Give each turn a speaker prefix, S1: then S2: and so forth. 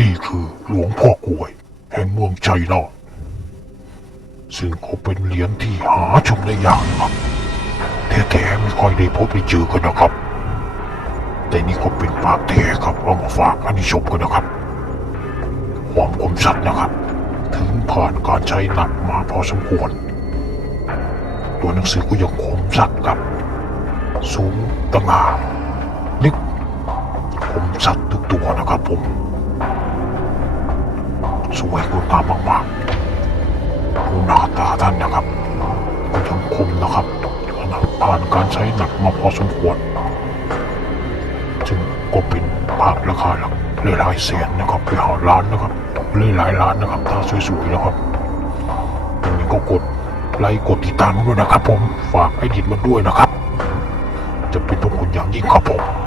S1: นี่คือหลวงพ่อกล้วย แห่งเมืองชัยนาทซึ่งเขาเป็นเหรียญที่หาชมได้ยากครับแท้ๆไม่ค่อยได้พบได้เจอกันนะครับ แต่นี่ก็เป็นปากแท้ครับเอามาฝากอันนี้ชมกันนะครับความคมชัดนะครับ ถึงผ่านการใช้หนักมาพอสมควร ตัวหนังสือก็ยังคมชัดครับ สูงตะงานลึกคมชัดทุกตัวนะครับผม สวยงดงามมากๆดูหน้าตาท่านนะครับก็ยังคมนะครับขนาดผ่านการใช้หนักมาพอสมควรซึ่งก็เป็นภาพราคาหลักหลายแสนนะครับไปหาล้านนะครับหลายล้านนะครับตาสวยๆนะครับวันนี้ก็กดไลค์กดติดตามด้วยนะครับ ผมฝากให้ดิดมันด้วยนะครับ จะเป็นทุกคนอย่างยิ่งครับผม